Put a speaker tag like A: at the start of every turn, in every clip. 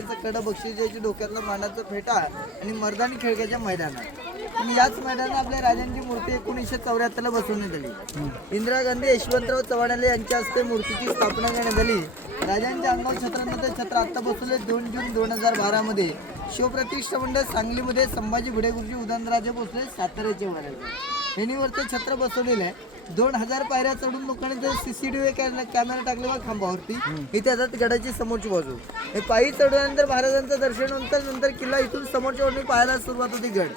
A: रुपयांचा कडा बक्षिसाची डोक्यातला मानाचा फेटा आणि मर्दानी खेळक्याच्या मैदानात. आणि याच मैदानात आपल्या राजांची मूर्ती एकोणीसशे चौऱ्याहत्तरला बसवण्यात आली. इंदिरा गांधी यशवंतराव चव्हाणाले यांच्या हस्ते मूर्तीची स्थापना करण्यात आली. राजांच्या अंगावर छत्रांमध्ये छत्र आत्ता बसवले दोन जून दोन हजार बारामध्ये. शिवप्रतिष्ठा मंडळ सांगलीमध्ये संभाजी भिडेगुरुजी उदयनराजे भोसले साताऱ्याचे महाराज यांनीवरचं छत्र बसवलेलं आहे दोन हजार पायऱ्या चढून लोकांनी जर सीसीटीव्ही कॅमेरा टाकले बघ खांबावरती इथे आता गडाची समोरची बाजू. हे पायी चढल्यानंतर महाराजांचं दर्शन नंतर नंतर किल्ला इथून समोरच्या वरून पाहायला सुरुवात होती गड.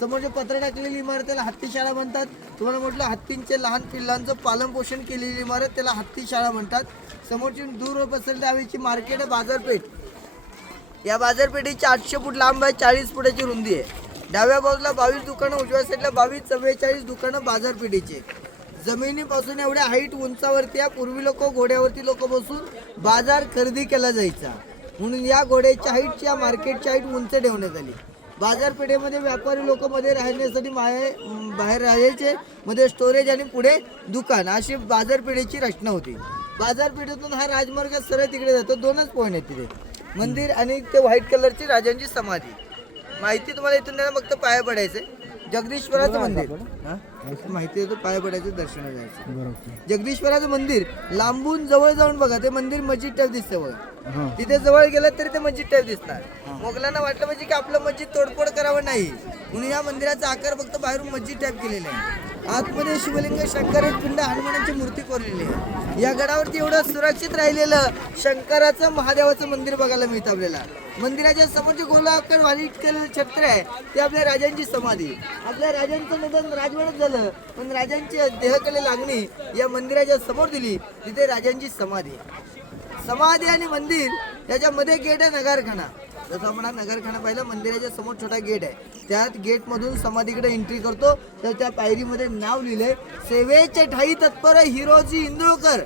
A: समोरचे पत्र टाकलेली इमारत त्याला हत्तीशाळा म्हणतात. तुम्हाला म्हटलं हत्तींचे लहान पिल्लांचं पालन पोषण केलेली इमारत त्याला हत्तीशाळा म्हणतात. समोरची दूर पसरली त्यावेळीची मार्केट आहे बाजारपेठ. या बाजारपेठेची आठशे फूट लांब आहे चाळीस फुटाची रुंदी आहे. डाव्या बाजूला बावीस दुकानं उजव्या साईडला बावीस चव्वेचाळीस दुकानं बाजारपेठेची. जमिनीपासून एवढ्या हाईट उंचावरती या पूर्वी लोक घोड्यावरती लोक बसून बाजार खरेदी केला जायचा. म्हणून या घोड्याच्या हाईटची या मार्केटची हाईट उंच ठेवण्यात आली. बाजारपेठेमध्ये व्यापारी लोक मध्ये राहण्यासाठी बाहेर बाहेर राहायचे. मध्ये स्टोरेज आणि पुढे दुकान अशी बाजारपेठेची रचना होती. बाजारपेठेतून हा राजमार्ग सरळ तिकडे जातो. दोनच पॉईंट आहेत तिथे. मंदिर आणि ते व्हाईट कलरची राजांची समाधी. माहिती तुम्हाला इथून त्यांना फक्त पाया पडायचंय. जगदीश्वराचं मंदिर? माहिती आहे तर पाया पडायचं दर्शन जायचं. जगदीश्वराचं मंदिर लांबून जवळ जाऊन बघा ते मंदिर मस्जिद टाईप दिसतं बघा. तिथे जवळ गेलं तरी ते मस्जिद टाईप दिसणार. मोगलांना वाटलं म्हणजे की आपलं मस्जिद तोडफोड करावं नाही. म्हणून या मंदिराचा आकार फक्त बाहेरून मस्जिद टाईप केलेला आहे. आतमध्ये शिवलिंग शंकर पिंड हनुमानाची मूर्ती कोरलेली आहे. या गडावरती एवढं सुरक्षित राहिलेलं शंकराचं महादेवाचं मंदिर बघायला मिळतं आपल्याला. मंदिराच्या समोरचे गोलाकार वाली केलेलं छत्र आहे ते आपल्या राजांची समाधी. आपल्या राजांचं निधन राजवाड्यात झालं पण राजांची देहकले लागणी या मंदिराच्या समोर दिली तिथे राजांची समाधी. समाधी आणि मंदिर याच्यामध्ये गेट आहे नगारखाना. जसं आपण नगरखाना पाहिलं मंदिराच्या समोर छोटा गेट आहे. त्यात गेटमधून समाधीकडे एंट्री करतो. तर त्या पायरीमध्ये नाव लिहिले सेवेचे ठाई तत्पर हिरोजी इंदुळकर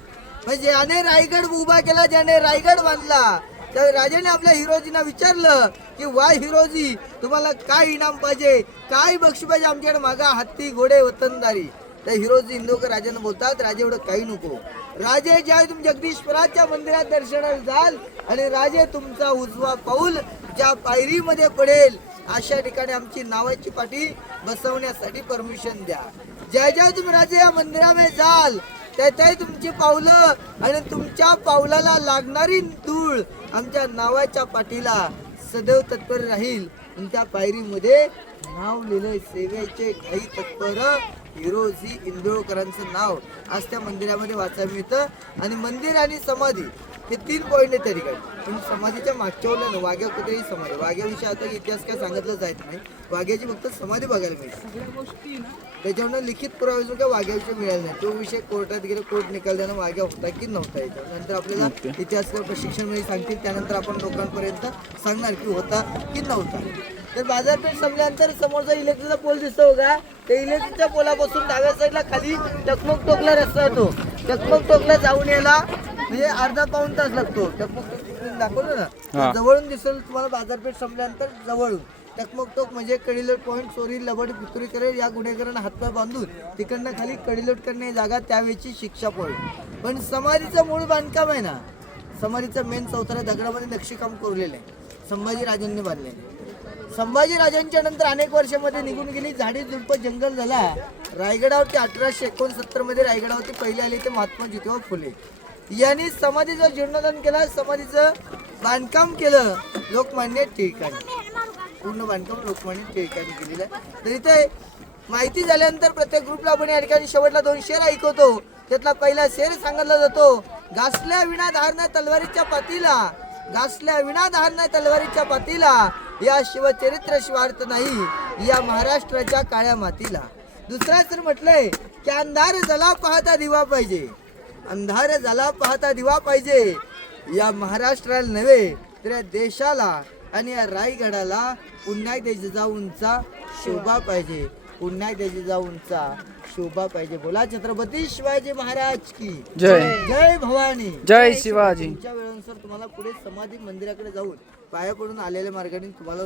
A: म्हणजे ज्याने रायगड उभा केला ज्याने रायगड बांधला. त्या राजाने आपल्या हिरोजींना विचारलं की वा हिरोजी तुम्हाला काय इनाम पाहिजे? काय बक्षी पाहिजे? आमच्याकडे मागा हत्ती घोडे वतनदारी. त्या हिरोज इंदोकर राजाने बोलतात राजे एवढं काही नको. राजे ज्या तुम्ही जगदीश्वराच्या मंदिरात दर्शनाला जाल आणि राजे तुमचा उजवा पाऊल ज्या पायरीमध्ये पडेल अशा ठिकाणी आमची नावाची पाठी बसवण्यासाठी परमिशन द्या. ज्या ज्या तुम्ही राजे या मंदिरामध्ये जाल त्या त्या तुमची पावलं आणि तुमच्या पावलाला लागणारी धूळ आमच्या नावाच्या पाठीला सदैव तत्पर राहील आणि त्या पायरीमध्ये नाव लिहिलंय सेवेचे काही तत्पर हिरोजी इंदोळकरांचं नाव. आज त्या मंदिरामध्ये वाचायला मिळतं. आणि मंदिर आणि समाधी हे तीन पॉईंट आहेत त्या ठिकाणी. पण समाधीच्या मागच्या ओढल्यानं वाघ्या कुठेही समाधी. वाघ्याविषयी आता इतिहास काय सांगितलं जात नाही. वाघ्याची फक्त समाधी बघायला मिळते. त्याच्यावर लिखित पुरावे काय वाघ्याविषयी मिळाले नाही तो विषय कोर्टात गेला कोर्ट निकाल देणं वाघ्या होता की नव्हता याच्यावर. नंतर आपल्याला इतिहासकार प्रशिक्षणमध्ये सांगतील. त्यानंतर आपण लोकांपर्यंत सांगणार की होता की नव्हता. तर बाजारपेठ संपल्यानंतर समोरचा इलेक्ट्रिकचा पोल दिसतो का त्या इलेक्ट्रिकच्या पोलापासून डाव्या साईडला खाली टकमक टोकला रस्ता येतो टकमक टोकला जाऊन यायला म्हणजे अर्धा पाऊन तास लागतो. टकमक टोक दाखवलं ना? जवळून दिसेल तुम्हाला बाजारपेठ संपल्यानंतर जवळून. टकमक टोक म्हणजे कडिलोट पॉईंट चोरी लबड पितुरी करेल या गुन्हेगारांना हातपाय बांधून तिकडनं खाली कडिलोट करणे जागा त्यावेळची शिक्षा पडेल पण समाधीचं मूळ बांधकाम आहे ना? समाधीचं मेन चौथऱ्या दगडामध्ये नक्षीकाम कोरलेलं आहे. संभाजी राजांनी बांधलेलं संभाजी संभाजीराजांच्या नंतर अनेक वर्षामध्ये निघून गेली. झाडी झुडप जंगल झाला. रायगडावरती अठराशे एकोणसत्तरमध्ये रायगडावरती पहिले आले ते महात्मा ज्योतिबा फुले. यांनी समाधीचं जीर्णोद्धार केलं. समाधीचं बांधकाम केलं. लोकमान्य टिळकांनी. पूर्ण बांधकाम लोकमान्य टिळकांनी केलेलं आहे. तर इथे माहिती झाल्यानंतर प्रत्येक ग्रुपला आपण या ठिकाणी शेवटला दोन शेर ऐकवतो. त्यातला पहिला शेर सांगितला जातो. घासल्या विना धारणा तलवारीच्या पातीला. घासल्या विना धारणा तलवारीच्या पातीला. या शिवचरित्र शिवार्थ नाही या महाराष्ट्राच्या काळ्या मातीला. दुसरा तर म्हटलंय की अंधार जला पाहता दिवा पाहिजे. अंधार झाला पाहता दिवा पाहिजे. या महाराष्ट्राला नव्हे तर या देशाला आणि या रायगडाला पुन्हा एकदा जिजाऊंचा शोभा पाहिजे. पुन्हा एकदा जिजाऊंचा शोभा पाहिजे. बोला छत्रपती शिवाजी महाराज की.
B: जय.
A: जय भवानी.
B: जय शिवाजी.
A: तुमच्या वेळेनुसार तुम्हाला पुढे समाधी मंदिराकडे जाऊन पाया पडून आलेल्या मार्गाने तुम्हाला